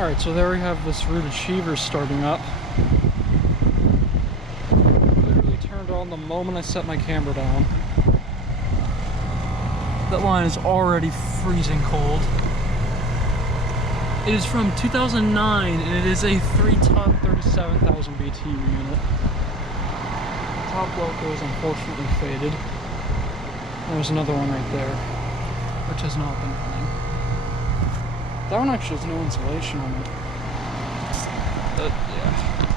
Alright, so there we have this Ruud Achiever starting up. Literally turned on the moment I set my camera down. That line is already freezing cold. It is from 2009 and it is a 3-ton, 37,000 BTU unit. Top loco is unfortunately faded. There's another one right there, which has not been running. That one actually has no insulation on it. But yeah.